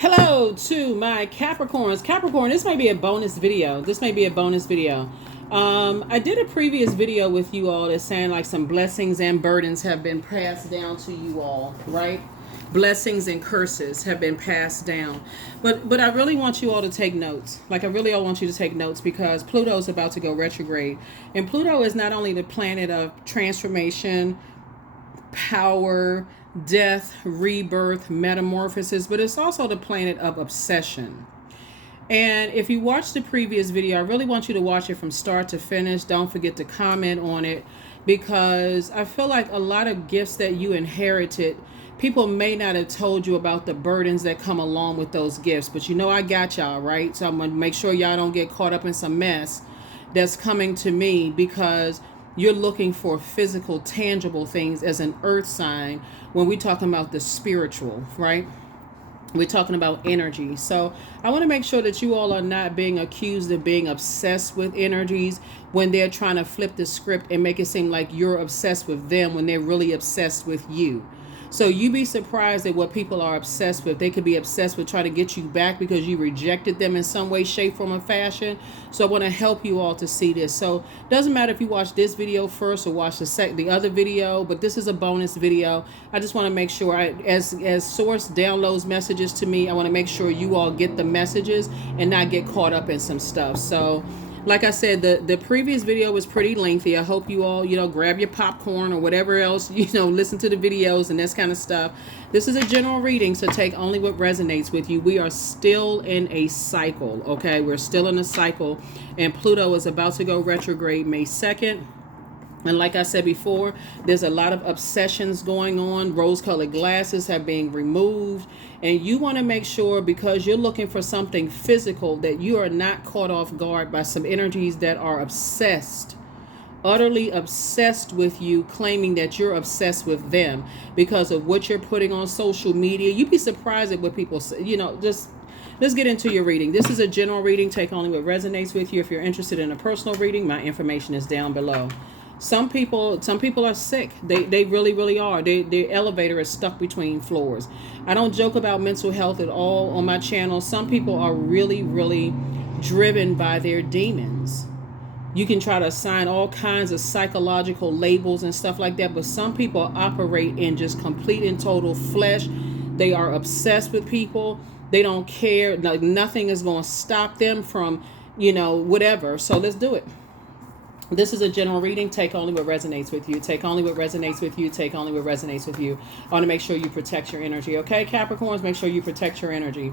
Hello to my Capricorns. Capricorn, this may be a bonus video. I did a previous video with you all that's saying like some blessings and burdens have been passed down to you all, right? Blessings and curses have been passed down. But I really want you all to take notes. Like I really all want you to take notes because Pluto is about to go retrograde. And Pluto is not only the planet of transformation, power, death, rebirth, metamorphosis, but it's also the planet of obsession. And if you watched the previous video, I really want you to watch it from start to finish. Don't forget to comment on it because I feel like a lot of gifts that you inherited, people may not have told you about the burdens that come along with those gifts. But you know I got y'all, right? So I'm going to make sure y'all don't get caught up in some mess that's coming to me because you're looking for physical, tangible things as an earth sign when we're talking about the spiritual, right? We're talking about energy. So I want to make sure that you all are not being accused of being obsessed with energies when they're trying to flip the script and make it seem like you're obsessed with them when they're really obsessed with you. So you be surprised at what people are obsessed with. They could be obsessed with trying to get you back because you rejected them in some way, shape, form, or fashion. So I want to help you all to see this. So it doesn't matter if you watch this video first or watch the other video, but this is a bonus video. I just want to make sure as Source downloads messages to me, I want to make sure you all get the messages and not get caught up in some stuff. So like I said, the previous video was pretty lengthy. I hope you all, grab your popcorn or whatever else, listen to the videos and this kind of stuff. This is a general reading, so take only what resonates with you. We are still in a cycle, okay? We're still in a cycle, and Pluto is about to go retrograde May 2nd. And like I said before, there's a lot of obsessions going on. Rose-colored glasses have been removed. And you want to make sure, because you're looking for something physical, that you are not caught off guard by some energies that are obsessed, utterly obsessed with you, claiming that you're obsessed with them because of what you're putting on social media. You'd be surprised at what people say. Let's get into your reading. This is a general reading. Take only what resonates with you. If you're interested in a personal reading, my information is down below. Some people are sick. They really are. Their elevator is stuck between floors. I don't joke about mental health at all on my channel. Some people are really driven by their demons. You can try to assign all kinds of psychological labels and stuff like that, but some people operate in just complete and total flesh. They are obsessed with people. They don't care. Like nothing is going to stop them from, whatever. So let's do it. This is a general reading. Take only what resonates with you. Take only what resonates with you. Take only what resonates with you. I want to make sure you protect your energy. Okay, Capricorns, make sure you protect your energy.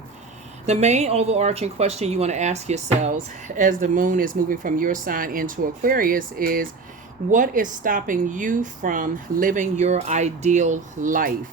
The main overarching question you want to ask yourselves as the moon is moving from your sign into Aquarius is, what is stopping you from living your ideal life?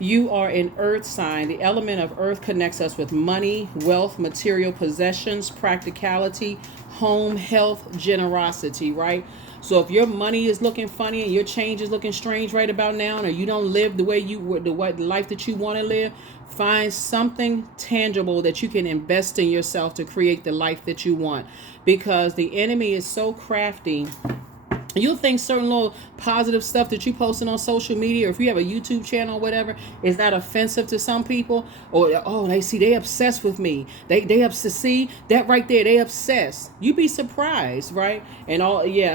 You are an earth sign. The element of earth connects us with money, wealth, material possessions, practicality, home, health, generosity, right? So if your money is looking funny and your change is looking strange right about now, or you don't live the way the life that you want to live, find something tangible that you can invest in yourself to create the life that you want, because the enemy is so crafty. You'll think certain little positive stuff that you posting on social media, or if you have a YouTube channel or whatever, is that offensive to some people? Or, oh, they obsessed with me. They obsessed. See, that right there, they obsessed. You'd be surprised, right? And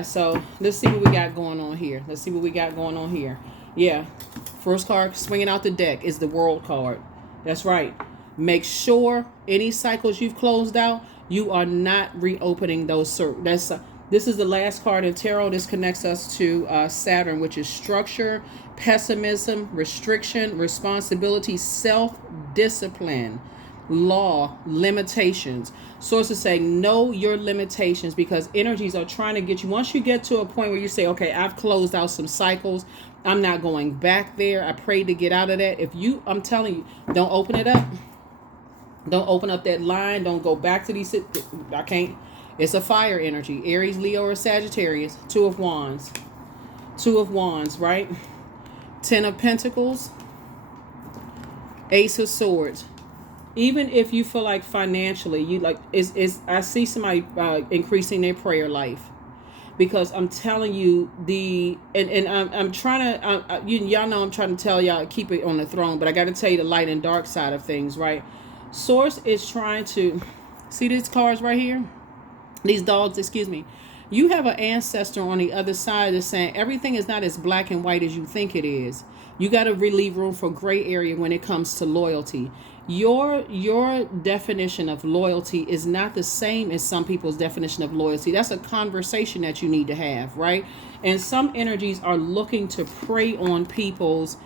so let's see what we got going on here. Yeah, first card swinging out the deck is the World card. That's right. Make sure any cycles you've closed out, you are not reopening those. This is the last card in tarot. This connects us to Saturn, which is structure, pessimism, restriction, responsibility, self-discipline, law, limitations. Sources say know your limitations, because energies are trying to get you. Once you get to a point where you say, okay, I've closed out some cycles, I'm not going back there. I prayed to get out of that. I'm telling you, don't open it up. Don't open up that line. Don't go back to these. I can't. It's a fire energy. Aries, Leo, or Sagittarius. Two of Wands, right? 10 of Pentacles. Ace of Swords. Even if you feel like financially, I see somebody increasing their prayer life. Because I'm telling you, I'm trying to, y'all know I'm trying to tell y'all, keep it on the throne, but I got to tell you the light and dark side of things, right? Source is trying to, see these cards right here? These dogs, excuse me. You have an ancestor on the other side that's saying everything is not as black and white as you think it is. You got to leave room for gray area when it comes to loyalty. Your definition of loyalty is not the same as some people's definition of loyalty. That's a conversation that you need to have, right? And some energies are looking to prey on people's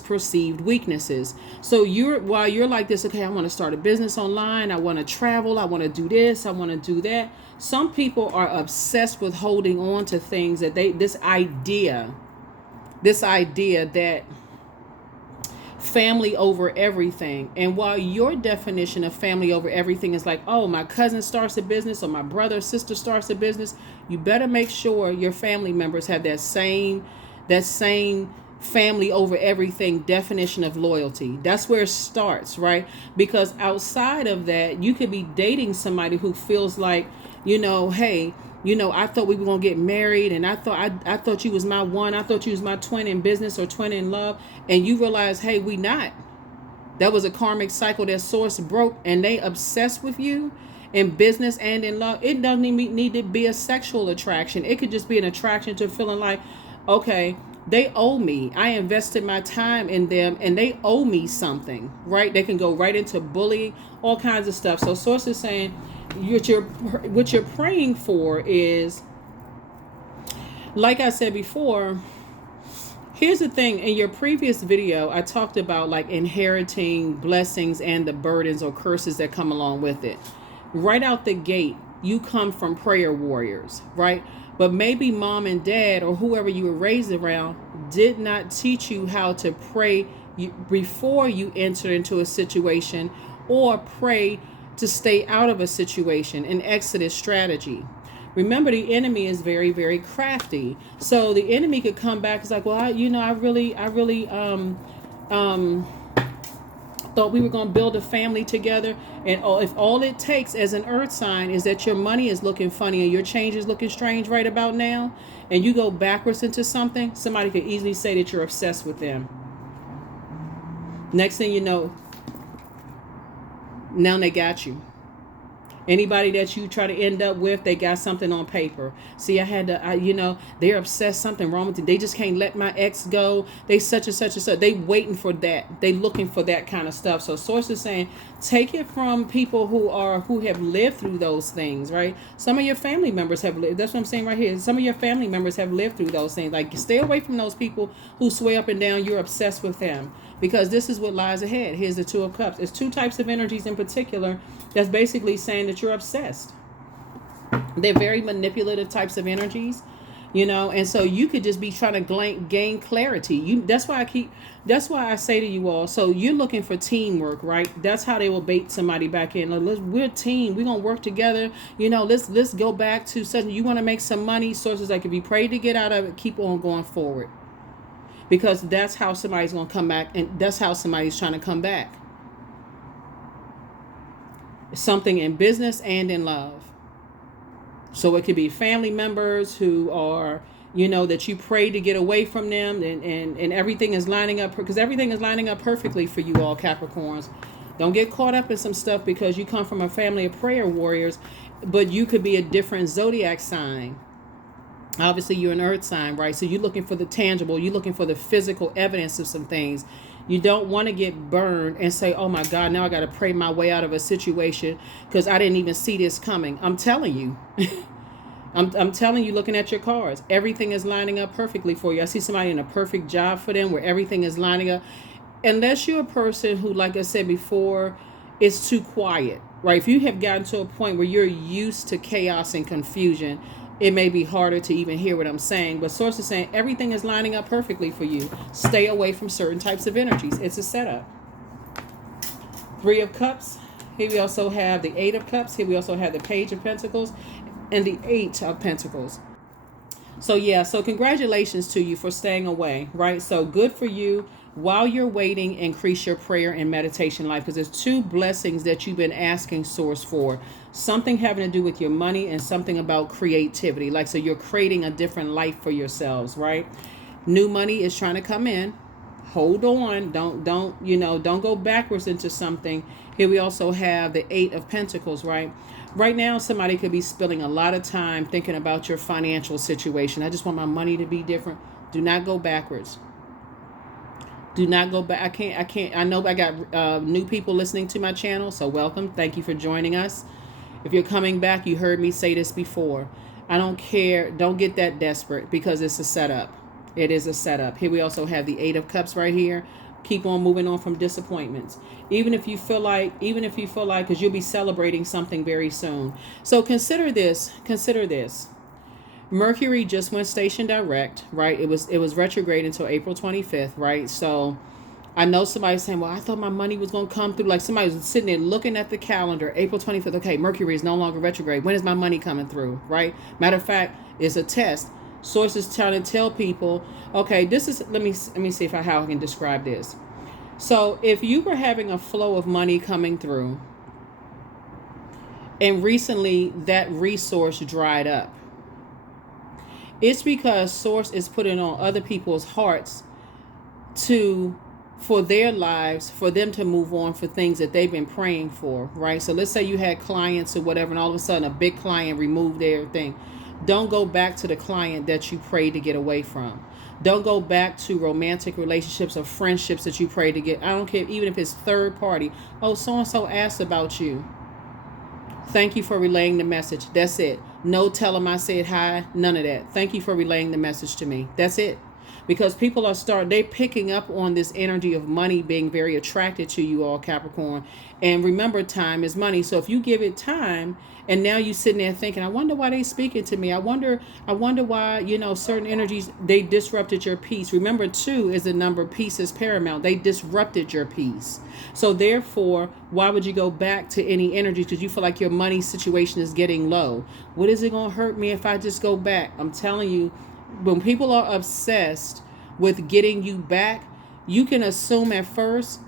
perceived weaknesses. So while you're like this, okay, I want to start a business online, I want to travel, I want to do this, I want to do that. Some people are obsessed with holding on to things that this idea that family over everything. And while your definition of family over everything is like, oh, my cousin starts a business or my brother or sister starts a business, you better make sure your family members have that same family over everything definition of loyalty. That's where it starts, right? Because outside of that, you could be dating somebody who feels like, hey, I thought we were going to get married, and I thought you was my one. I thought you was my twin in business or twin in love. And you realize, hey, we not. That was a karmic cycle that source broke, and they obsessed with you in business and in love. It doesn't even need to be a sexual attraction. It could just be an attraction to feeling like, okay, they owe me. I invested my time in them and they owe me something, right? They can go right into bullying, all kinds of stuff. So source is saying what you're praying for is, like I said before, here's the thing. In your previous video, I talked about like inheriting blessings and the burdens or curses that come along with it. Right out the gate, you come from prayer warriors, right? But maybe mom and dad or whoever you were raised around did not teach you how to pray before you enter into a situation, or pray to stay out of a situation, an exodus strategy. Remember, the enemy is very, very crafty. So the enemy could come back. It's like, well, I really thought we were going to build a family together, and if all it takes as an earth sign is that your money is looking funny and your change is looking strange right about now, and you go backwards into something, somebody could easily say that you're obsessed with them. Next thing you know, now they got you. Anybody that you try to end up with, they got something on paper. See, they're obsessed, something wrong with it. They just can't let my ex go. They such and such and such. They waiting for that. They looking for that kind of stuff. So source is saying, take it from people who have lived through those things, right? Some of your family members have lived. That's what I'm saying right here. Some of your family members have lived through those things. Like, stay away from those people who swear up and down you're obsessed with them. Because this is what lies ahead. Here's the Two of Cups. It's two types of energies in particular that's basically saying that you're obsessed. They're very manipulative types of energies, and so you could just be trying to gain clarity. That's why I say to you all, so you're looking for teamwork, right? That's how they will bait somebody back in. Like, we're a team. We're going to work together. Let's go back to such. You want to make some money. Sources like, if you pray to get out of it, keep on going forward. Because that's how somebody's going to come back, and that's how somebody's trying to come back. Something in business and in love. So it could be family members who are, that you pray to get away from them, and everything is lining up, because everything is lining up perfectly for you all, Capricorns. Don't get caught up in some stuff because you come from a family of prayer warriors, but you could be a different zodiac sign. Obviously, you're an earth sign, right? So you're looking for the tangible. You're looking for the physical evidence of some things. You don't want to get burned and say, oh, my God, now I got to pray my way out of a situation because I didn't even see this coming. I'm telling you. I'm telling you, looking at your cards, everything is lining up perfectly for you. I see somebody in a perfect job for them where everything is lining up. Unless you're a person who, like I said before, is too quiet, right? If you have gotten to a point where you're used to chaos and confusion, it may be harder to even hear what I'm saying, but source is saying everything is lining up perfectly for you. Stay away from certain types of energies. It's a setup. Three of Cups. Here we also have the Eight of Cups. Here we also have the Page of Pentacles and the Eight of Pentacles. So congratulations to you for staying away, right? So good for you. While you're waiting, increase your prayer and meditation life, because there's two blessings that you've been asking source for. Something having to do with your money and something about creativity. Like, so you're creating a different life for yourselves, right? New money is trying to come in. hold on. Don't go backwards into something. Here we also have the 8 of Pentacles, right? Right now, somebody could be spending a lot of time thinking about your financial situation. I just want my money to be different. Do not go backwards. Do not go back. I can't. I know I got new people listening to my channel, so welcome. Thank you for joining us. If you're coming back, you heard me say this before. I don't care. Don't get that desperate because it's a setup. It is a setup. Here we also have the 8 of Cups right here. Keep on moving on from disappointments. Even if you feel like, because you'll be celebrating something very soon. So consider this. Mercury just went station direct, right? It was retrograde until April 25th, right? So I know somebody's saying, well, I thought my money was going to come through. Like somebody was sitting there looking at the calendar, April 25th. Okay, Mercury is no longer retrograde. When is my money coming through, right? Matter of fact, it's a test. Sources trying to tell people, okay, this is, let me see how I can describe this. So if you were having a flow of money coming through and recently that resource dried up, it's because source is putting on other people's hearts for their lives, for them to move on for things that they've been praying for, right? So let's say you had clients or whatever, and all of a sudden a big client removed their thing. Don't go back to the client that you prayed to get away from. Don't go back to romantic relationships or friendships that you prayed to get. I don't care, even if it's third party. Oh, so-and-so asked about you. Thank you for relaying the message. That's it. No, tell them I said hi. None of that. Thank you for relaying the message to me. That's it. Because people they're picking up on this energy of money being very attracted to you all, Capricorn. And remember, time is money. So if you give it time, and now you sitting there thinking, I wonder why they speaking to me. I wonder why, certain energies, they disrupted your peace. Remember, 2 is the number, peace is paramount. They disrupted your peace. So therefore, why would you go back to any energy? Because you feel like your money situation is getting low. What is it going to hurt me if I just go back? I'm telling you, when people are obsessed with getting you back, you can assume at first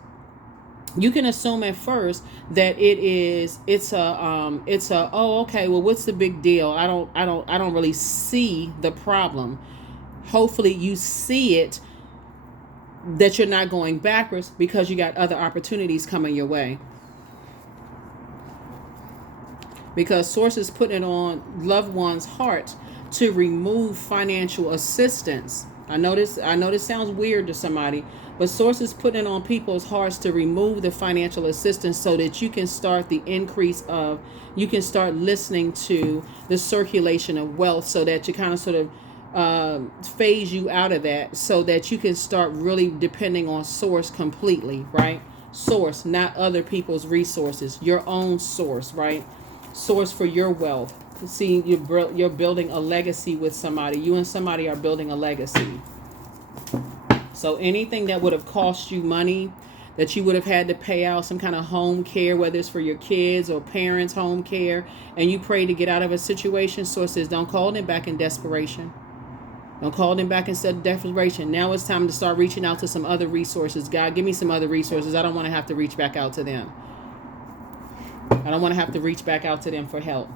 that it's a oh, okay, well, what's the big deal? I don't really see the problem. Hopefully you see it, that you're not going backwards because you got other opportunities coming your way. Because source is putting it on loved one's heart to remove financial assistance. I know this sounds weird to somebody, but source is putting it on people's hearts to remove the financial assistance so that you can start you can start listening to the circulation of wealth, so that you kind of sort of phase you out of that, so that you can start really depending on source completely, right? Source, not other people's resources, your own source, right? Source for your wealth. See, you're building a legacy with somebody. You and somebody are building a legacy. So anything that would have cost you money, that you would have had to pay out, some kind of home care, whether it's for your kids or parents' home care, and you pray to get out of a situation, source says, don't call them back in desperation. Don't call them back instead of desperation. Now it's time to start reaching out to some other resources. God, give me some other resources. I don't want to have to reach back out to them. I don't want to have to reach back out to them for help.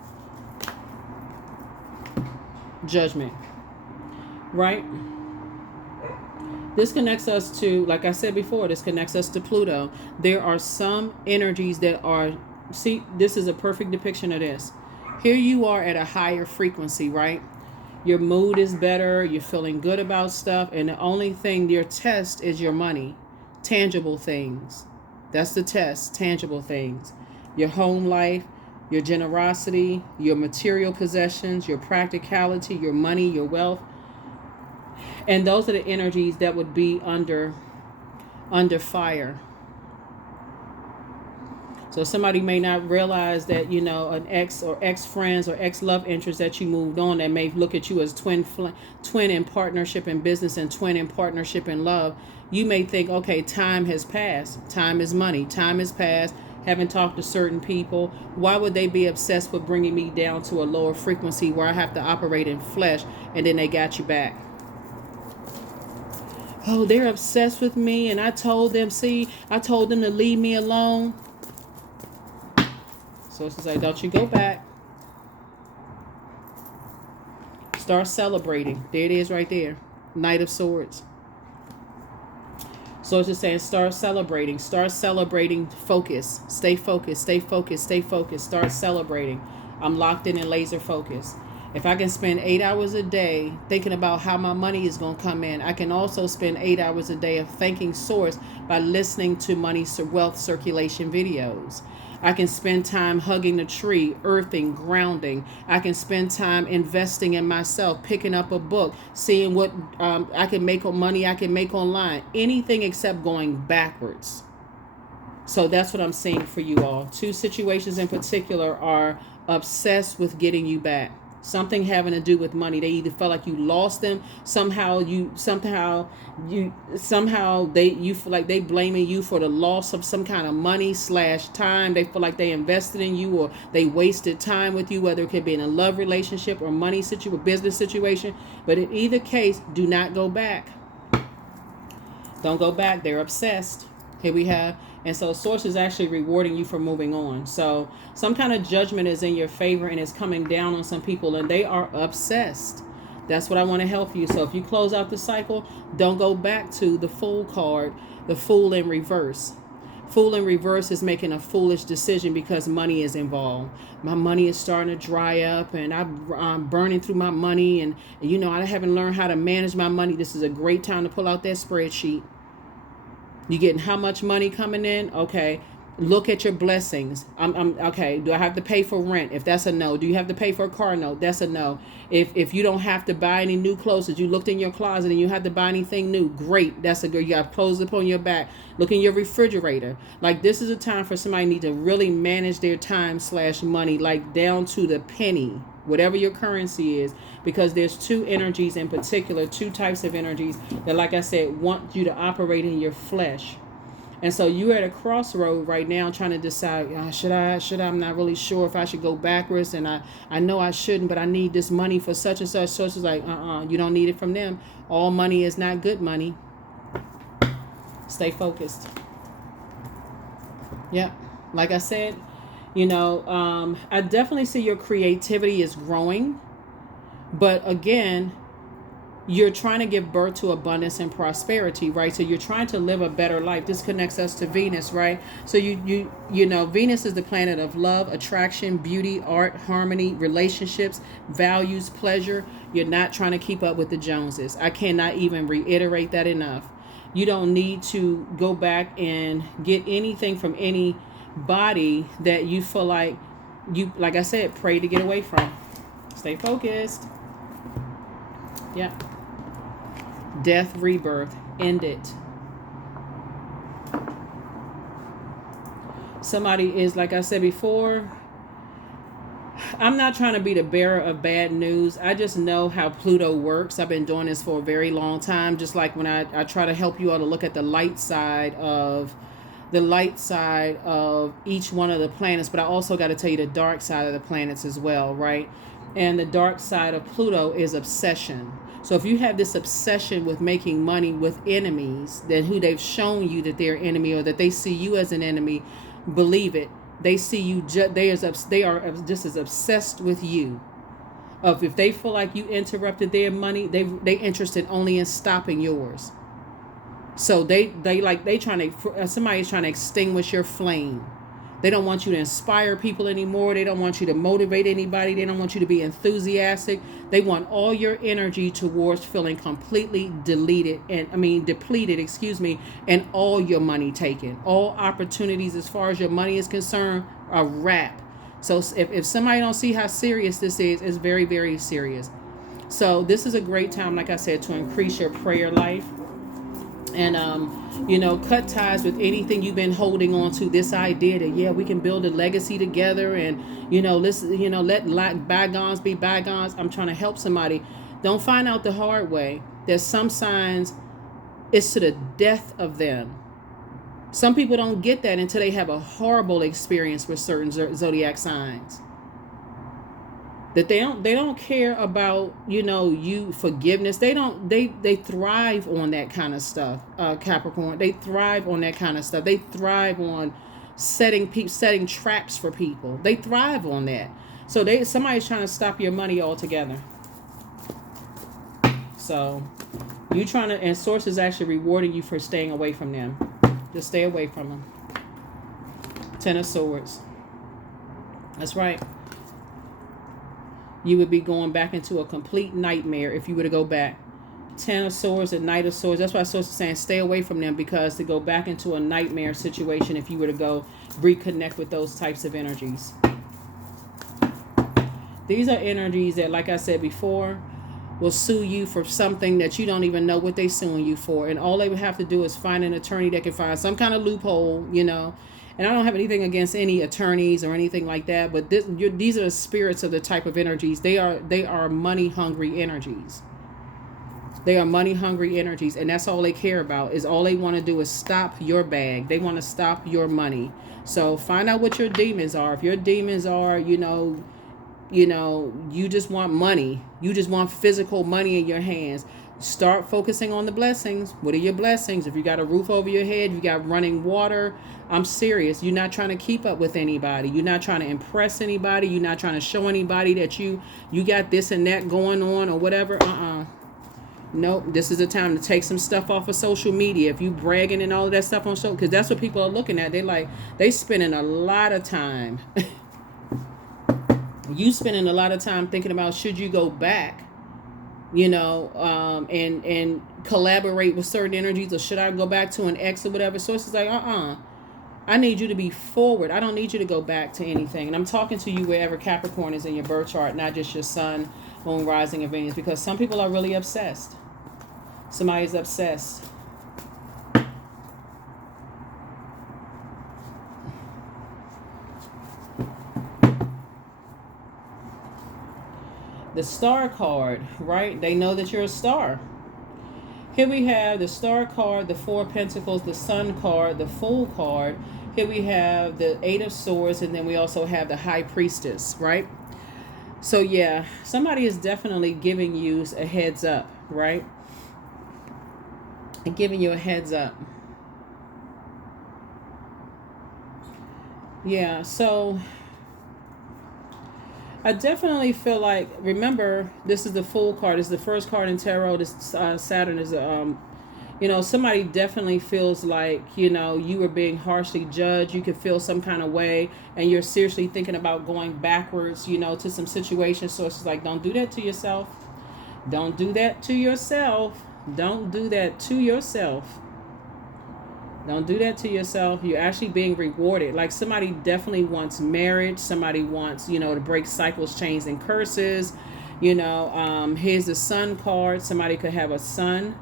Judgment, right? This connects us to, like I said before, this connects us to Pluto. There are some energies that are, see, this is a perfect depiction of this. Here you are at a higher frequency, right? Your mood is better, you're feeling good about stuff, and the only thing, your test is your money, tangible things. That's the test, tangible things. Your home life, your generosity, your material possessions, your practicality, your money, your wealth. And those are the energies that would be under fire. So somebody may not realize that, an ex or ex-friends or ex-love interest that you moved on, that may look at you as twin in partnership in business and twin in partnership in love. You may think, okay, time has passed. Time is money. Time has passed. Haven't talked to certain people. Why would they be obsessed with bringing me down to a lower frequency where I have to operate in flesh, and then they got you back? Oh, they're obsessed with me, and I told them to leave me alone. So it's like, don't you go back. Start celebrating. There it is right there. Knight of Swords. So it's just saying start celebrating. Start celebrating. Focus. Stay focused. Stay focused. Stay focused. Start celebrating. I'm locked in and laser focused. If I can spend 8 hours a day thinking about how my money is going to come in, I can also spend 8 hours a day of thanking Source by listening to money wealth circulation videos. I can spend time hugging the tree, earthing, grounding. I can spend time investing in myself, picking up a book, seeing what I can make on money I can make online. Anything except going backwards. So that's what I'm seeing for you all. Two situations in particular are obsessed with getting you back. Something having to do with money. They either felt like you lost them. Somehow you feel like they blaming you for the loss of some kind of money / time. They feel like they invested in you or they wasted time with you, whether it could be in a love relationship or money situation, business situation. But in either case, do not go back. Don't go back. They're obsessed. Here we have. And so Source is actually rewarding you for moving on. So some kind of judgment is in your favor and it's coming down on some people and they are obsessed. That's what I want to help you. So if you close out the cycle, don't go back to the Fool card, the Fool in reverse. Fool in reverse is making a foolish decision because money is involved. My money is starting to dry up and I'm burning through my money. And I haven't learned how to manage my money. This is a great time to pull out that spreadsheet. You getting how much money coming in? Okay. Look at your blessings. Okay. Do I have to pay for rent? If that's a no. Do you have to pay for a car note? That's a no. If you don't have to buy any new clothes, if you looked in your closet and you have to buy anything new, great. That's a good. You have clothes upon your back. Look in your refrigerator. Like this is a time for somebody need to really manage their time / money, like down to the penny, whatever your currency is, because there's two energies in particular, two types of energies that, like I said, want you to operate in your flesh. And so you're at a crossroad right now trying to decide, should I, I'm not really sure if I should go backwards. And I know I shouldn't, but I need this money for such and such. So it's like, you don't need it from them. All money is not good money. Stay focused. Yeah. Like I said, I definitely see your creativity is growing. But again, you're trying to give birth to abundance and prosperity, right? So you're trying to live a better life. This connects us to Venus, right? So you Venus is the planet of love, attraction, beauty, art, harmony, relationships, values, pleasure. You're not trying to keep up with the Joneses. I cannot even reiterate that enough. You don't need to go back and get anything from anybody that you feel like like I said, pray to get away from. Stay focused. Yeah. Death, rebirth, end it. Somebody is, like I said before, I'm not trying to be the bearer of bad news. I just know how Pluto works. I've been doing this for a very long time. Just like when I try to help you all to look at the light side of each one of the planets, but I also got to tell you the dark side of the planets as well, right? And the dark side of Pluto is obsession. So if you have this obsession with making money with enemies, then who they've shown you that they're enemy or that they see you as an enemy, believe it. They see you. They are just as obsessed with you. If they feel like you interrupted their money, they interested only in stopping yours. So somebody's trying to extinguish your flame. They don't want you to inspire people anymore. They don't want you to motivate anybody. They don't want you to be enthusiastic. They want all your energy towards feeling completely depleted, and all your money taken. All opportunities as far as your money is concerned are wrapped. So if somebody don't see how serious this is, it's very, very serious. So this is a great time, like I said, to increase your prayer life. And, cut ties with anything you've been holding on to. This idea that, we can build a legacy together and, let bygones be bygones. I'm trying to help somebody. Don't find out the hard way that some signs it's to the death of them. Some people don't get that until they have a horrible experience with certain zodiac signs. That they don't care about, you forgiveness. They thrive on that kind of stuff. Capricorn, they thrive on that kind of stuff. They thrive on setting traps for people. They thrive on that. So somebody's trying to stop your money altogether. So You trying to, and source is actually rewarding you for staying away from them. Just stay away from them. Ten of Swords. That's right. You would be going back into a complete nightmare if you were to go back. Ten of Swords and Knight of Swords. That's why source is saying stay away from them, because to go back into a nightmare situation if you were to go reconnect with those types of energies. These are energies that, like I said before, will sue you for something that you don't even know what they're suing you for. And all they would have to do is find an attorney that can find some kind of loophole, you know. And I don't have anything against any attorneys or anything like that, but these are the spirits of the type of energies. They are money hungry energies. They are money hungry energies, and that's all they care about. Is all they want to do is stop your bag. They want to stop your money. So find out what your demons are. If your demons are, you just want money. You just want physical money in your hands. Start focusing on the blessings. What are your blessings? If you got a roof over your head, you got running water. I'm serious. You're not trying to keep up with anybody. You're not trying to impress anybody. You're not trying to show anybody that you got this and that going on or whatever. Nope. This is the time to take some stuff off of social media. If you bragging and all of that stuff on social, because that's what people are looking at. They spending a lot of time. You spending a lot of time thinking about, should you go back, and collaborate with certain energies, or should I go back to an ex or whatever. So it's just like, I need you to be forward. I don't need you to go back to anything. And I'm talking to you wherever Capricorn is in your birth chart, not just your sun, moon, rising, and Venus, because some people are really obsessed. Somebody is obsessed. The Star card, right? They know that you're a star. Here we have the Star card, the Four of Pentacles, the Sun card, the Fool card. Here we have the Eight of Swords, and then we also have the High Priestess, right? So yeah, somebody is definitely giving you a heads up, right? And giving you a heads up. Yeah, so I definitely feel like, remember, this is the Fool card. It's the first card in tarot. This Saturn is somebody definitely feels like, you were being harshly judged. You could feel some kind of way, and you're seriously thinking about going backwards, to some situations. So it's like, don't do that to yourself. Don't do that to yourself. Don't do that to yourself. Don't do that to yourself. You're actually being rewarded. Like, somebody definitely wants marriage. Somebody wants, to break cycles, chains, and curses. Here's the Sun card. Somebody could have a son.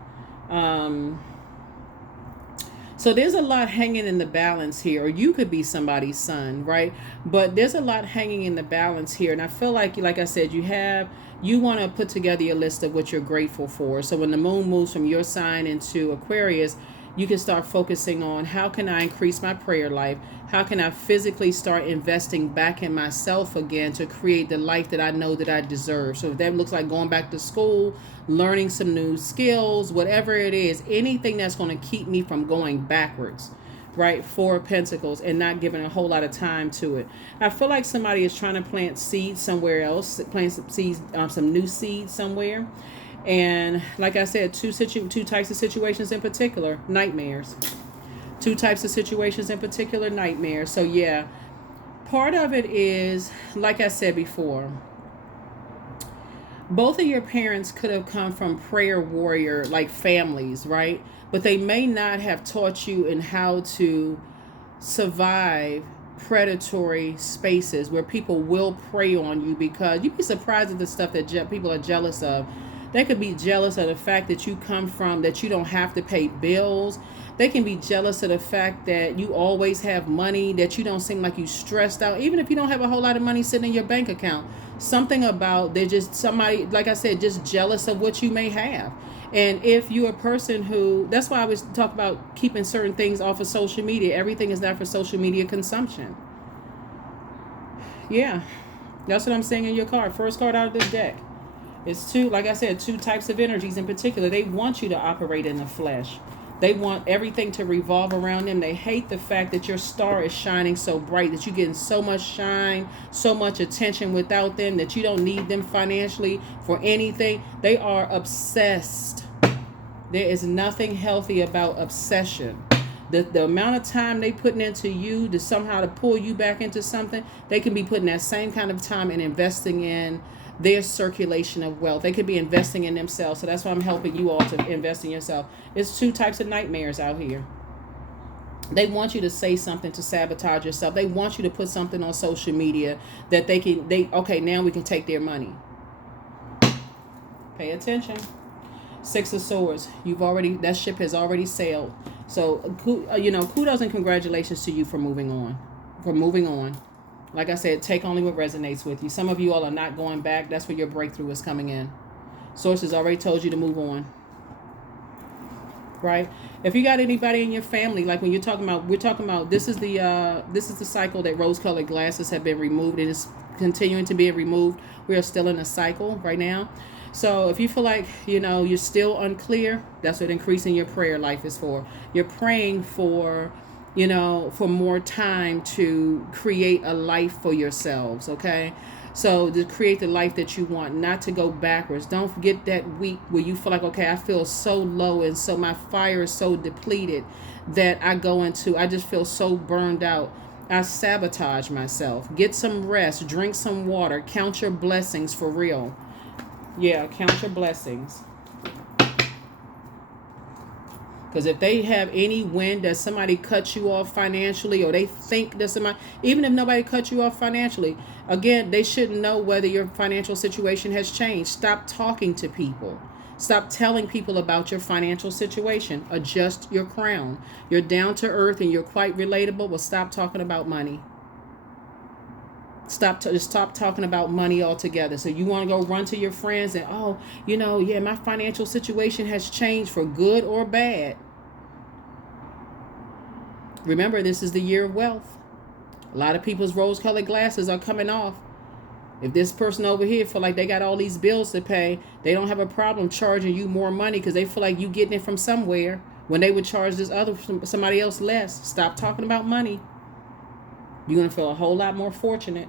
So there's a lot hanging in the balance here, or you could be somebody's son, right? But there's a lot hanging in the balance here. And I feel like I said, you want to put together your list of what you're grateful for. So when the moon moves from your sign into Aquarius, you can start focusing on, how can I increase my prayer life? How can I physically start investing back in myself again to create the life that I know that I deserve? So if that looks like going back to school, learning some new skills, whatever it is, anything that's going to keep me from going backwards, right? Four of Pentacles, and not giving a whole lot of time to it. I feel like somebody is trying to plant seeds somewhere else, plant some seeds, some new seeds somewhere. And like I said, two types of situations in particular, nightmares. Two types of situations in particular, nightmares. So yeah, part of it is, like I said before, both of your parents could have come from prayer warrior like families, right? But they may not have taught you in how to survive predatory spaces where people will prey on you, because you'd be surprised at the stuff that people are jealous of. They could be jealous of the fact that you come from, that you don't have to pay bills. They can be jealous of the fact that you always have money, that you don't seem like you stressed out, even if you don't have a whole lot of money sitting in your bank account. Something about, they're just somebody, like I said, just jealous of what you may have. And if you're a person who, that's why I was talking about keeping certain things off of social media. Everything is not for social media consumption. Yeah, that's what I'm saying in your card. First card out of this deck. It's two, like I said, two types of energies in particular. They want you to operate in the flesh. They want everything to revolve around them. They hate the fact that your star is shining so bright, that you're getting so much shine, so much attention without them, that you don't need them financially for anything. They are obsessed There is nothing healthy about obsession. The amount of time they putting into you to somehow to pull you back into something, they can be putting that same kind of time and investing in their circulation of wealth. They could be investing in themselves. So that's why I'm helping you all to invest in yourself. It's two types of nightmares out here. They want you to say something to sabotage yourself. They want you to put something on social media that okay, now we can take their money. Pay attention. Six of Swords. That ship has already sailed. So, kudos and congratulations to you for moving on. Like I said, take only what resonates with you. Some of you all are not going back. That's where your breakthrough is coming in. Source has already told you to move on. Right? If you got anybody in your family, like when we're talking about this is the cycle that rose-colored glasses have been removed. It is continuing to be removed. We are still in a cycle right now. So if you feel like, you're still unclear, that's what increasing your prayer life is for. You're praying for, for more time to create a life for yourselves, okay? So to create the life that you want, not to go backwards. Don't forget that week where you feel like, okay, I feel so low and so my fire is so depleted that I just feel so burned out. I sabotage myself. Get some rest, drink some water, count your blessings for real. Yeah, count your blessings. Because if they have any wind that somebody cut you off financially, or they think that somebody, even if nobody cut you off financially, again, they shouldn't know whether your financial situation has changed. Stop talking to people. Stop telling people about your financial situation. Adjust your crown. You're down to earth and you're quite relatable, but stop talking about money. Stop talking about money altogether. So you want to go run to your friends and, my financial situation has changed for good or bad. Remember, this is the year of wealth. A lot of people's rose-colored glasses are coming off. If this person over here feel like they got all these bills to pay, they don't have a problem charging you more money because they feel like you getting it from somewhere when they would charge somebody else less. Stop talking about money. You're going to feel a whole lot more fortunate.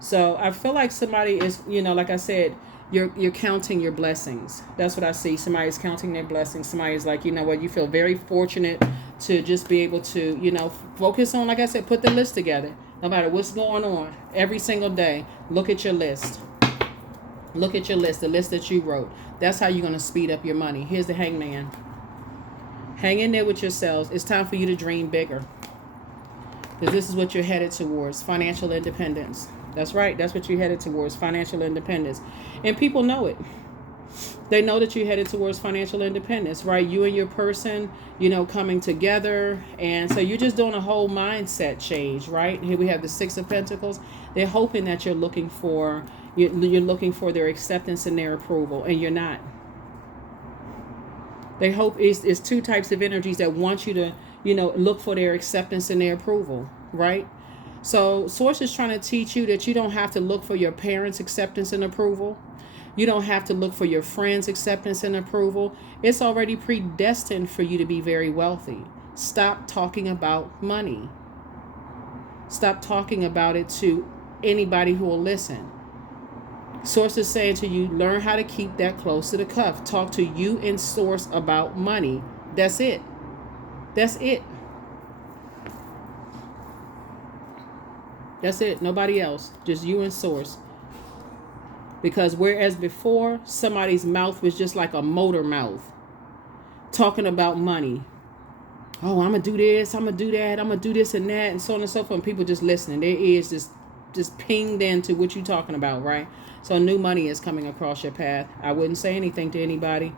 So I feel like somebody is, like I said, you're counting your blessings. That's what I see. Somebody's counting their blessings. Somebody's like, you feel very fortunate to just be able to, focus on, like I said, put the list together. No matter what's going on, every single day, look at your list. Look at your list, the list that you wrote. That's how you're going to speed up your money. Here's the Hangman. Hang in there with yourselves. It's time for you to dream bigger. Because this is what you're headed towards, financial independence. That's right. That's what you're headed towards, financial independence. And people know it. They know that you're headed towards financial independence, right? You and your person, coming together. And so you're just doing a whole mindset change, right? Here we have the Six of Pentacles. They're hoping that you're looking for their acceptance and their approval, and you're not. They hope it's two types of energies that want you to, look for their acceptance and their approval, right? So Source is trying to teach you that you don't have to look for your parents' acceptance and approval. You don't have to look for your friends' acceptance and approval. It's already predestined for you to be very wealthy. Stop talking about money. Stop talking about it to anybody who will listen. Source is saying to you, learn how to keep that close to the cuff. Talk to you and Source about money. That's it. That's it. That's it. Nobody else. Just you and Source. Because whereas before, somebody's mouth was just like a motor mouth. Talking about money. Oh, I'm going to do this. I'm going to do that. I'm going to do this and that. And so on and so forth. And people just listening. Their ears just pinged into what you're talking about, right? So new money is coming across your path. I wouldn't say anything to anybody.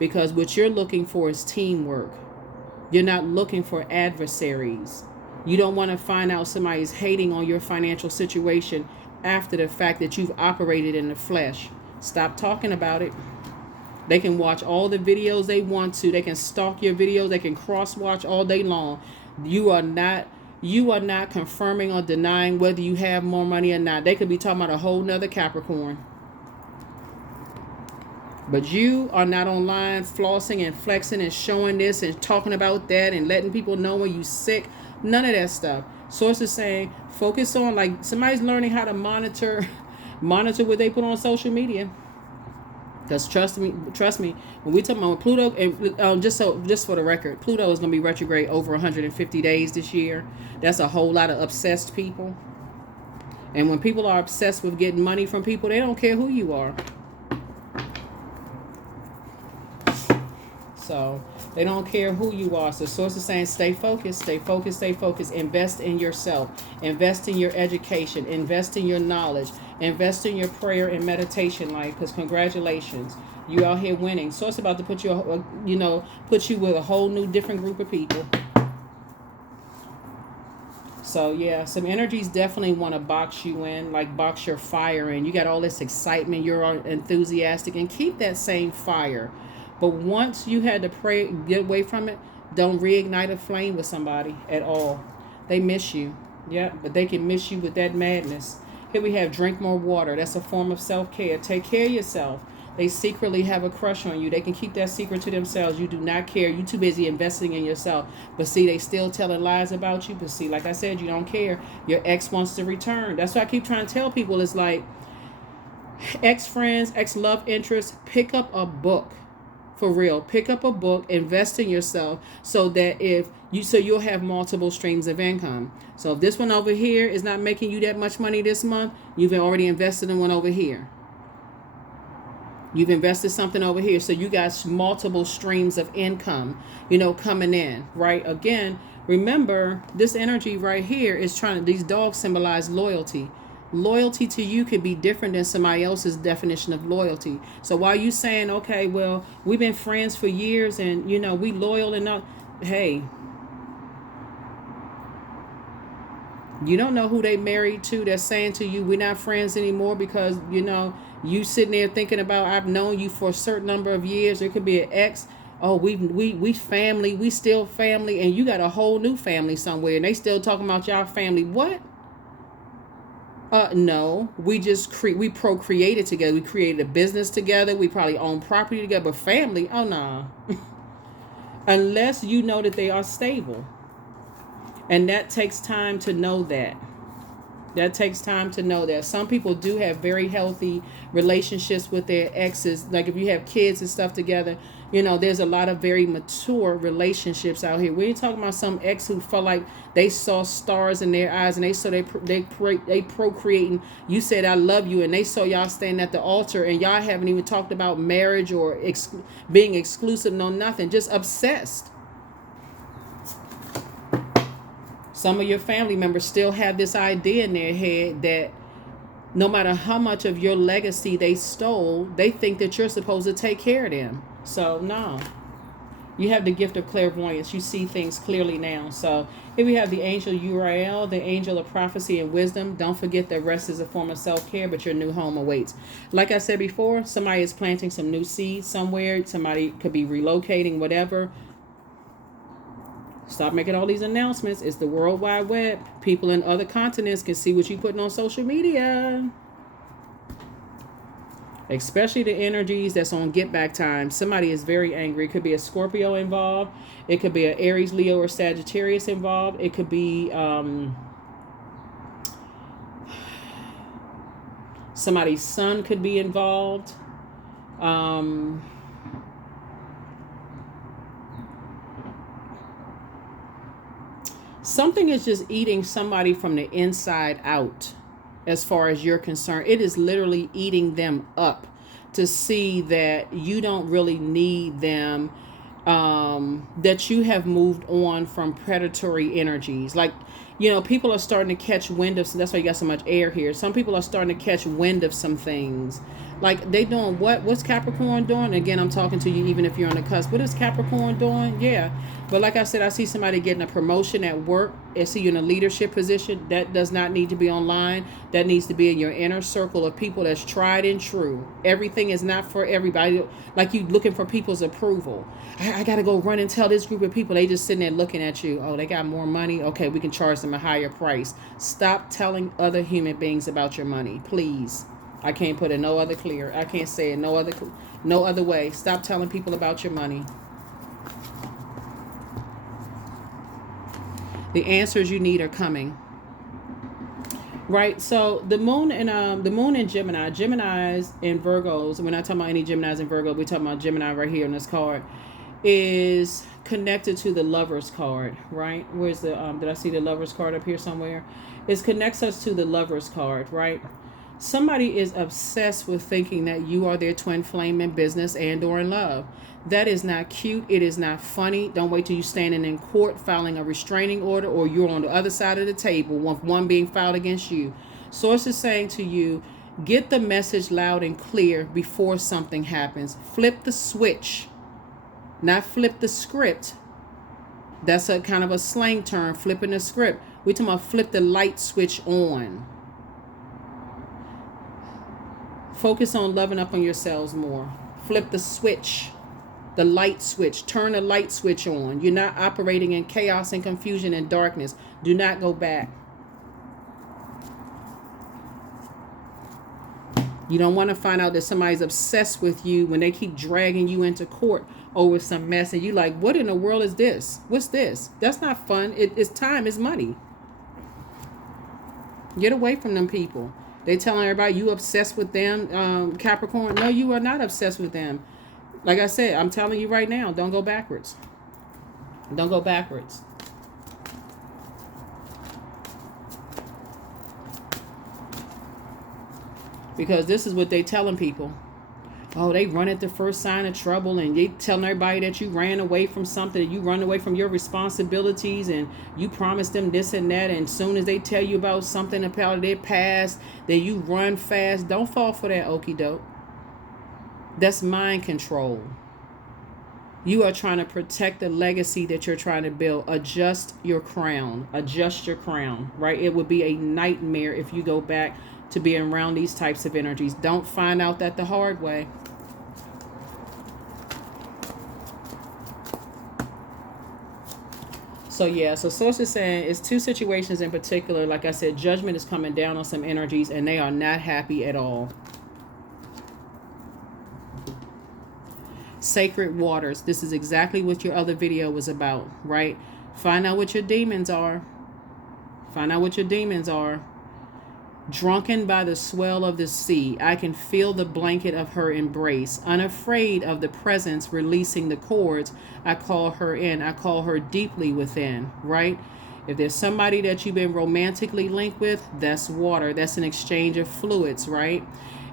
Because what you're looking for is teamwork. You're not looking for adversaries. You don't want to find out somebody's hating on your financial situation after the fact that you've operated in the flesh. Stop talking about it. They can watch all the videos they want to. They can stalk your videos. They can cross-watch all day long. You are not confirming or denying whether you have more money or not. They could be talking about a whole nother Capricorn. But you are not online flossing and flexing and showing this and talking about that and letting people know when you sick. None of that stuff. Source is saying focus on, like, somebody's learning how to monitor what they put on social media. Because trust me, when we talk about Pluto, and just for the record, Pluto is going to be retrograde over 150 days this year. That's a whole lot of obsessed people. And when people are obsessed with getting money from people, they don't care who you are. So they don't care who you are. So source is saying stay focused, stay focused, stay focused. Invest in yourself. Invest in your education. Invest in your knowledge. Invest in your prayer and meditation life. Because congratulations, you out here winning. Source about to put you, put you with a whole new different group of people. So yeah, some energies definitely want to box you in, like box your fire in. You got all this excitement, you're enthusiastic, and keep that same fire. But once you had to pray, get away from it, don't reignite a flame with somebody at all. They miss you. Yeah, but they can miss you with that madness. Here we have drink more water. That's a form of self-care. Take care of yourself. They secretly have a crush on you. They can keep that secret to themselves. You do not care. You're too busy investing in yourself. But see, they still telling lies about you. But see, like I said, you don't care. Your ex wants to return. That's why I keep trying to tell people. It's like ex-friends, ex-love interests, pick up a book. For real. Pick up a book. Invest in yourself so that you'll have multiple streams of income. So if this one over here is not making you that much money this month, you've already invested in one over here. You've invested something over here. So you got multiple streams of income, coming in, right? Again, remember this energy right here is these dogs symbolize loyalty. Loyalty to you could be different than somebody else's definition of loyalty. So while you saying, okay, well, we've been friends for years and, we loyal and all, hey, you don't know who they married to that's saying to you, we're not friends anymore because, you sitting there thinking about, I've known you for a certain number of years. It could be an ex. Oh, we family. We still family. And you got a whole new family somewhere. And they still talking about y'all family. What? No. We procreated together. We created a business together. We probably own property together. But family? Oh, no. Unless you know that they are stable. And that takes time to know that. That takes time to know that. Some people do have very healthy relationships with their exes. Like if you have kids and stuff together, there's a lot of very mature relationships out here. We ain't talking about some ex who felt like they saw stars in their eyes and they saw they procreating. You said, I love you. And they saw y'all standing at the altar and y'all haven't even talked about marriage or being exclusive. No, nothing. Just obsessed. Some of your family members still have this idea in their head that no matter how much of your legacy they stole, they think that you're supposed to take care of them. So, no. You have the gift of clairvoyance. You see things clearly now. So, here we have the angel Uriel, the angel of prophecy and wisdom. Don't forget that rest is a form of self-care, but your new home awaits. Like I said before, somebody is planting some new seeds somewhere. Somebody could be relocating, whatever. Stop making all these announcements. It's the World Wide Web. People in other continents can see what you're putting on social media. Especially the energies that's on get back time. Somebody is very angry. It could be a Scorpio involved. It could be an Aries, Leo, or Sagittarius involved. It could be somebody's son could be involved. Something is just eating somebody from the inside out as far as you're concerned. It is literally eating them up to see that you don't really need them, that you have moved on from predatory energies. Like, people are starting to catch wind of, so that's why you got so much air here. Some people are starting to catch wind of some things. Like, they doing what? What's Capricorn doing? Again, I'm talking to you even if you're on the cusp. What is Capricorn doing? Yeah. But like I said, I see somebody getting a promotion at work. I see you in a leadership position. That does not need to be online. That needs to be in your inner circle of people that's tried and true. Everything is not for everybody. Like you looking for people's approval. I got to go run and tell this group of people. They just sitting there looking at you. Oh, they got more money. Okay, we can charge them a higher price. Stop telling other human beings about your money, please. I can't put it no other clear. I can't say it no other way. Stop telling people about your money. The answers you need are coming. Right. So the moon in Gemini, Geminis and Virgos. We're not talking about any Geminis and Virgo. We're talking about Gemini right here on this card. Is connected to the Lovers card. Right. Where's the did I see the Lovers card up here somewhere? It connects us to the Lovers card. Right. Somebody is obsessed with thinking that you are their twin flame in business and or in love. That is not cute. It is not funny. Don't wait till you standing in court filing a restraining order or you're on the other side of the table, one being filed against you. Source is saying to you, get the message loud and clear before something happens. Flip the switch, not flip the script. That's a kind of a slang term, flipping the script. We're talking about flip the light switch on. Focus on loving up on yourselves more. Flip the switch, the light switch. Turn the light switch on. You're not operating in chaos and confusion and darkness. Do not go back. You don't want to find out that somebody's obsessed with you when they keep dragging you into court over some mess. And you like, what in the world is this? What's this? That's not fun. It's time. It's money. Get away from them people. They telling everybody you obsessed with them, Capricorn. No, you are not obsessed with them. Like I said, I'm telling you right now, don't go backwards. Don't go backwards. Because this is what they telling people. Oh, they run at the first sign of trouble, and they telling everybody that you ran away from something, you run away from your responsibilities, and you promised them this and that, and as soon as they tell you about something about their past, then you run fast. Don't fall for that okie doke. That's mind control. You are trying to protect the legacy that you're trying to build. Adjust your crown. Adjust your crown, right? It would be a nightmare if you go back to being around these types of energies. Don't find out that the hard way. So yeah, so source is saying it's two situations in particular. Like I said, judgment is coming down on some energies and they are not happy at all. Sacred waters. This is exactly what your other video was about, right? Find out what your demons are. Find out what your demons are. Drunken by the swell of the sea, I can feel the blanket of her embrace. Unafraid of the presence releasing the cords, I call her in. I call her deeply within, right? If there's somebody that you've been romantically linked with, that's water. That's an exchange of fluids, right?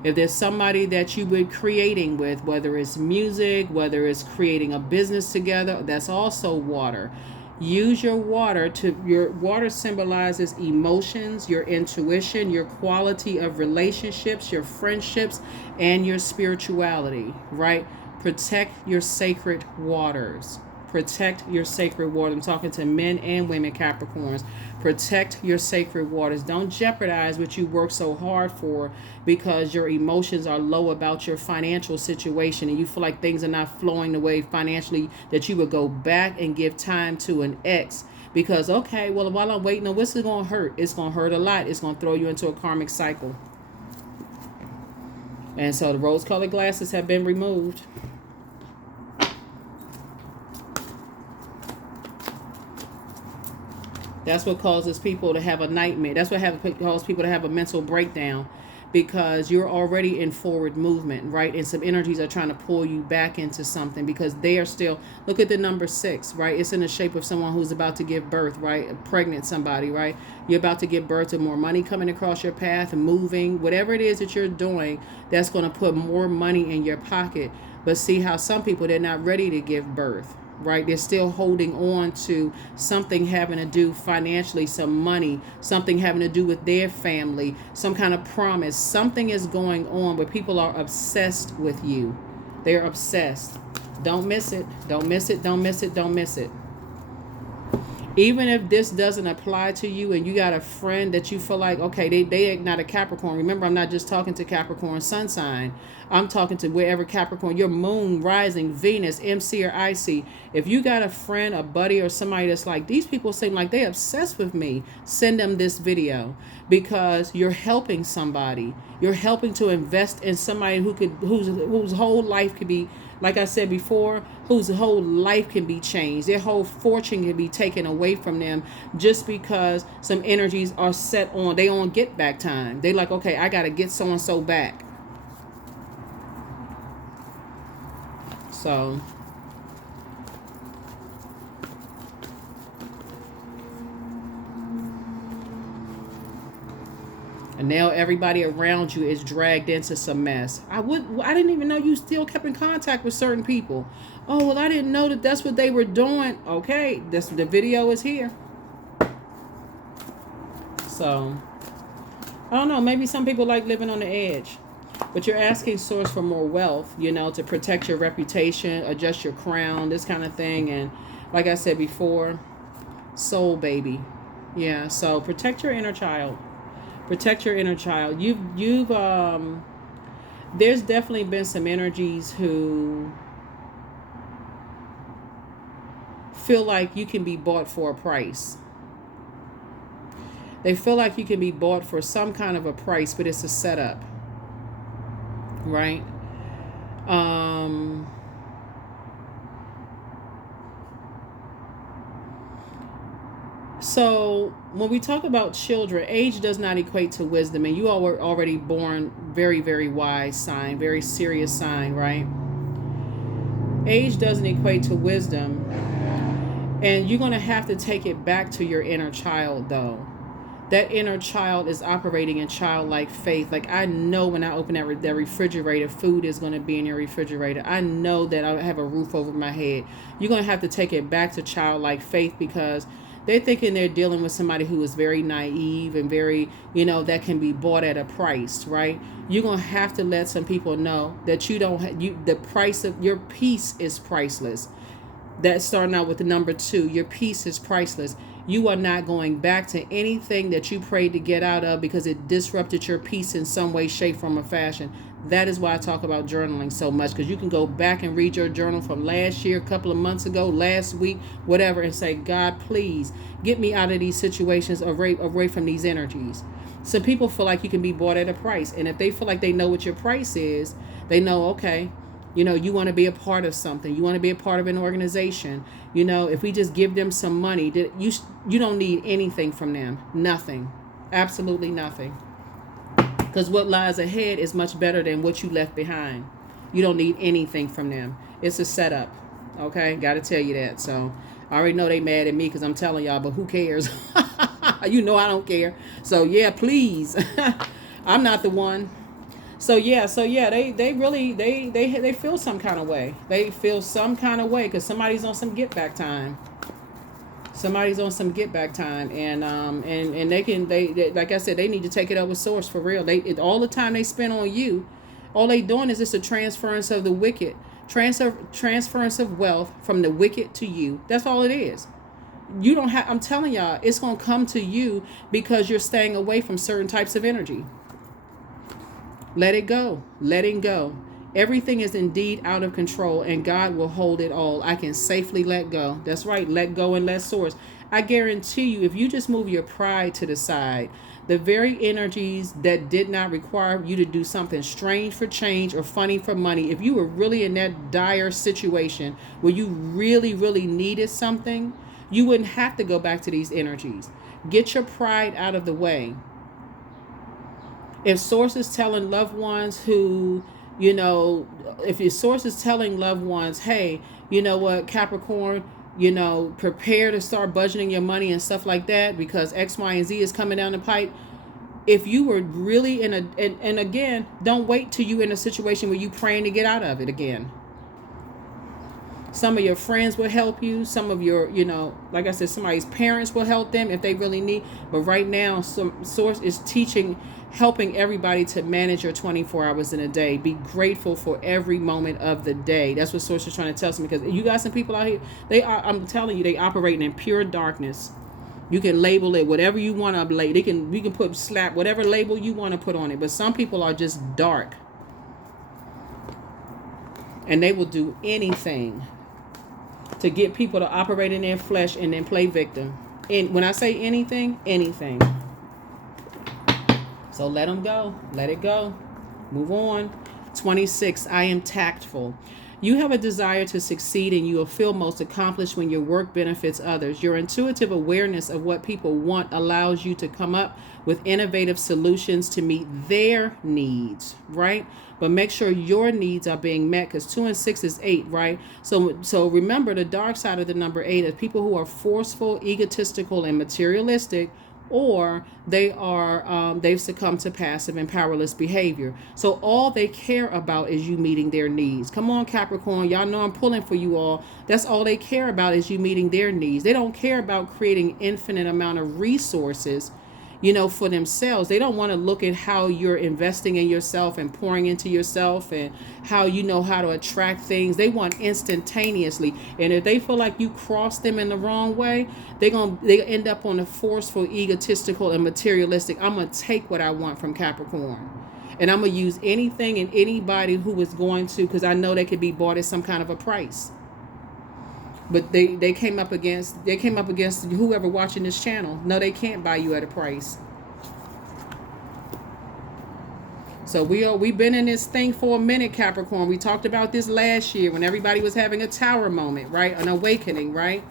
If there's somebody that you've been creating with, whether it's music, whether it's creating a business together, that's also water. Use your water your water symbolizes emotions, your intuition, your quality of relationships, your friendships, and your spirituality, right? Protect your sacred waters. Protect your sacred waters. I'm talking to men and women, Capricorns. Protect your sacred waters. Don't jeopardize what you work so hard for because your emotions are low about your financial situation and you feel like things are not flowing the way financially that you would go back and give time to an ex because, okay, well, while I'm waiting on what's it going to hurt? It's going to hurt a lot. It's going to throw you into a karmic cycle. And so the rose-colored glasses have been removed. That's what causes people to have a nightmare. That's what causes people to have a mental breakdown because you're already in forward movement, right? And some energies are trying to pull you back into something because they are still, look at the number 6, right? It's in the shape of someone who's about to give birth, right? Pregnant somebody, right? You're about to give birth to more money coming across your path and moving, whatever it is that you're doing, that's going to put more money in your pocket. But see how some people, they're not ready to give birth. Right, they're still holding on to something having to do financially, some money, something having to do with their family, some kind of promise. Something is going on, but people are obsessed with you. They're obsessed. Don't miss it. Don't miss it. Don't miss it. Don't miss it. Even if this doesn't apply to you and you got a friend that you feel like, okay, they are not a Capricorn. Remember, I'm not just talking to Capricorn sun sign. I'm talking to wherever Capricorn, your moon, rising, Venus, MC or IC. If you got a friend, a buddy, or somebody that's like, these people seem like they obsessed with me, send them this video because you're helping somebody. You're helping to invest in somebody whose whole life could be like I said before, whose whole life can be changed. Their whole fortune can be taken away from them just because some energies are set on. They on get back time. They like, okay, I got to get so and so back. So and now everybody around you is dragged into some mess. I didn't even know you still kept in contact with certain people. Oh, well, I didn't know that that's what they were doing. Okay, the video is here. So, I don't know. Maybe some people like living on the edge. But you're asking source for more wealth, you know, to protect your reputation, adjust your crown, this kind of thing. And like I said before, soul baby. Yeah, so protect your inner child. Protect your inner child. There's definitely been some energies who feel like you can be bought for a price. They feel like you can be bought for some kind of a price, but it's a setup. Right? So when we talk about children, age does not equate to wisdom, and you all were already born very, very wise sign, very serious sign, right? Age doesn't equate to wisdom, and you're going to have to take it back to your inner child, though. That inner child is operating in childlike faith. Like, I know when I open that refrigerator, food is going to be in your refrigerator. I know that I have a roof over my head. You're going to have to take it back to childlike faith, because they're thinking they're dealing with somebody who is very naive and very, you know, that can be bought at a price, right? You're going to have to let some people know that you don't, the price of your peace is priceless. That's starting out with the number 2. Your peace is priceless. You are not going back to anything that you prayed to get out of because it disrupted your peace in some way, shape, form, or fashion. That is why I talk about journaling so much, because you can go back and read your journal from last year, a couple of months ago, last week, whatever, and say, God, please get me out of these situations, away from these energies. Some people feel like you can be bought at a price. And if they feel like they know what your price is, they know, okay, you know, you want to be a part of something. You want to be a part of an organization. You know, if we just give them some money, you don't need anything from them. Nothing. Absolutely nothing. Because what lies ahead is much better than what you left behind. You don't need anything from them. It's a setup. Okay? Got to tell you that. So, I already know they mad at me because I'm telling y'all, but who cares? You know I don't care. So, yeah, please. I'm not the one. So yeah, they really they feel some kind of way. They feel some kind of way because somebody's on some get back time. Somebody's on some get back time, and they like I said, they need to take it up with source for real. All the time they spend on you, all they doing is just a transference of the wicked, transference of wealth from the wicked to you. That's all it is. You don't have. I'm telling y'all, it's gonna come to you because you're staying away from certain types of energy. Let it go. Letting go. Everything is indeed out of control, and God will hold it all. I can safely let go. That's right. Let go and let source. I guarantee you, if you just move your pride to the side, the very energies that did not require you to do something strange for change or funny for money, if you were really in that dire situation where you really, really needed something, you wouldn't have to go back to these energies. Get your pride out of the way. If source is telling loved ones who, you know, if your source is telling loved ones, hey, you know what, Capricorn, you know, prepare to start budgeting your money and stuff like that because X, Y, and Z is coming down the pipe. If you were really in and again, don't wait till you're in a situation where you praying to get out of it again. Some of your friends will help you. Some of your, you know, like I said, somebody's parents will help them if they really need. But right now, some source is helping everybody to manage your 24 hours in a day. Be grateful for every moment of the day. That's what source is trying to tell us, because you got some people out here, I'm telling you, they operating in pure darkness. You can label it whatever you want to label. We can slap whatever label you want to put on it. But some people are just dark. And they will do anything to get people to operate in their flesh and then play victim. And when I say anything, anything. So let them go. Let it go. Move on. 26. I am tactful. You have a desire to succeed, and you will feel most accomplished when your work benefits others. Your intuitive awareness of what people want allows you to come up with innovative solutions to meet their needs, right? But make sure your needs are being met, because 2 and 6 is 8, right? So remember, the dark side of the number 8 is people who are forceful, egotistical, and materialistic, or they've succumbed to passive and powerless behavior. So all they care about is you meeting their needs. Come on, Capricorn, y'all know I'm pulling for you all. That's all they care about, is you meeting their needs. They don't care about creating infinite amount of resources, for themselves. They don't want to look at how you're investing in yourself and pouring into yourself, and how you know how to attract things. They want instantaneously. And if they feel like you cross them in the wrong way, they end up on a forceful, egotistical, and materialistic. I'm going to take what I want from Capricorn. And I'm going to use anything and anybody who is going to, because I know they could be bought at some kind of a price. But they came up against whoever watching this channel. No, they can't buy you at a price. So we've been in this thing for a minute, Capricorn. We talked about this last year when everybody was having a tower moment, right? An awakening, right?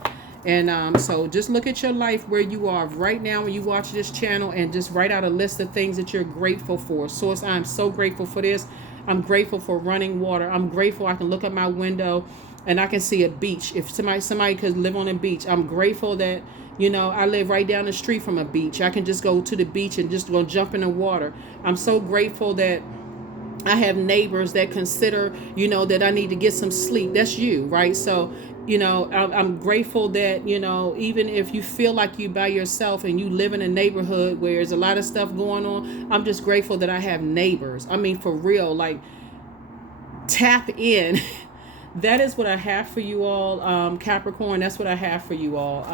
And so just look at your life where you are right now when you watch this channel, and just write out a list of things that you're grateful for. Source, I'm so grateful for this. I'm grateful for running water. I'm grateful I can look out my window and I can see a beach. If somebody could live on a beach, I'm grateful that, I live right down the street from a beach. I can just go to the beach and just go jump in the water. I'm so grateful that I have neighbors that consider, that I need to get some sleep. That's you, right? So, I'm grateful that, even if you feel like you by yourself and you live in a neighborhood where there's a lot of stuff going on, I'm just grateful that I have neighbors. I mean, for real, like, tap in. That is what I have for you all, Capricorn. That's what I have for you all.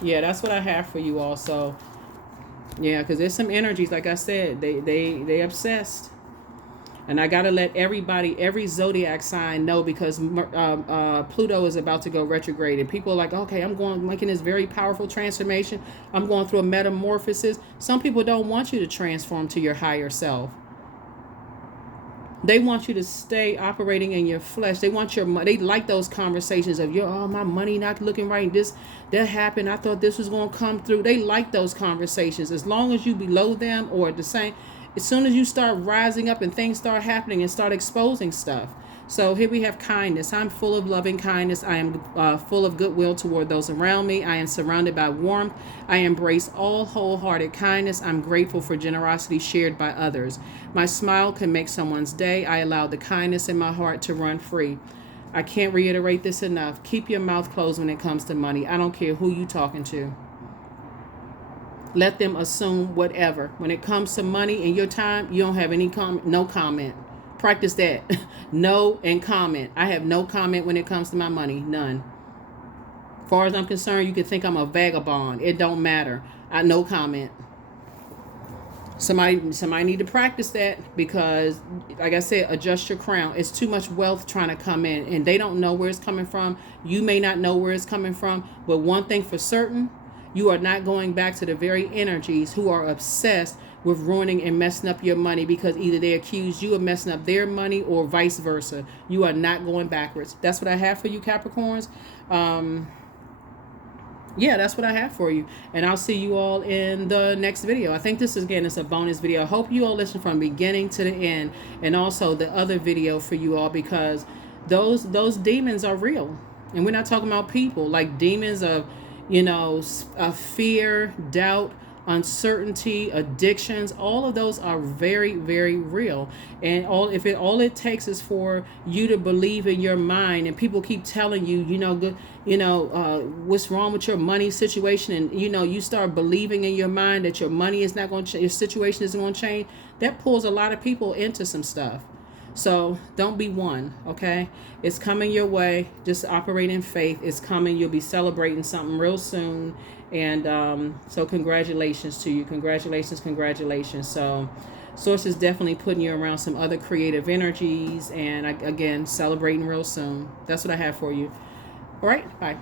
Yeah, that's what I have for you all. So, yeah, because there's some energies, like I said, they obsessed. And I got to let every zodiac sign know, because Pluto is about to go retrograde. And people are like, okay, making this very powerful transformation. I'm going through a metamorphosis. Some people don't want you to transform to your higher self. They want you to stay operating in your flesh. They want your money. They like those conversations of, my money not looking right. That happened. I thought this was going to come through. They like those conversations. As long as you below them or the same, as soon as you start rising up and things start happening and start exposing stuff. So here we have kindness. I'm full of loving kindness. I am full of goodwill toward those around me. I am surrounded by warmth. I embrace all wholehearted kindness. I'm grateful for generosity shared by others. My smile can make someone's day. I allow the kindness in my heart to run free. I can't reiterate this enough. Keep your mouth closed when it comes to money. I don't care who you talking to. Let them assume whatever. When it comes to money in your time, you don't have no comment. Practice that. No and comment. I have no comment when it comes to my money. None. As far as I'm concerned, you can think I'm a vagabond. It don't matter. No comment. Somebody need to practice that, because, like I said, adjust your crown. It's too much wealth trying to come in, and they don't know where it's coming from. You may not know where it's coming from, but one thing for certain, you are not going back to the very energies who are obsessed with ruining and messing up your money, because either they accuse you of messing up their money or vice versa. You are not going backwards. That's what I have for you, Capricorns. Yeah, that's what I have for you. And I'll see you all in the next video. I think this is, again, it's a bonus video. I hope you all listen from beginning to the end, and also the other video for you all, because those demons are real. And we're not talking about people, like demons of, fear, doubt, uncertainty, addictions. All of those are very, very real. And all it takes is for you to believe in your mind, and people keep telling you, what's wrong with your money situation, and you start believing in your mind that your money is not going to, your situation isn't going to change. That pulls a lot of people into some stuff. So don't be one, okay? It's coming your way. Just operate in faith. It's coming. You'll be celebrating something real soon. And so congratulations to you. Congratulations. So Source is definitely putting you around some other creative energies. And again, celebrating real soon. That's what I have for you. All right. Bye.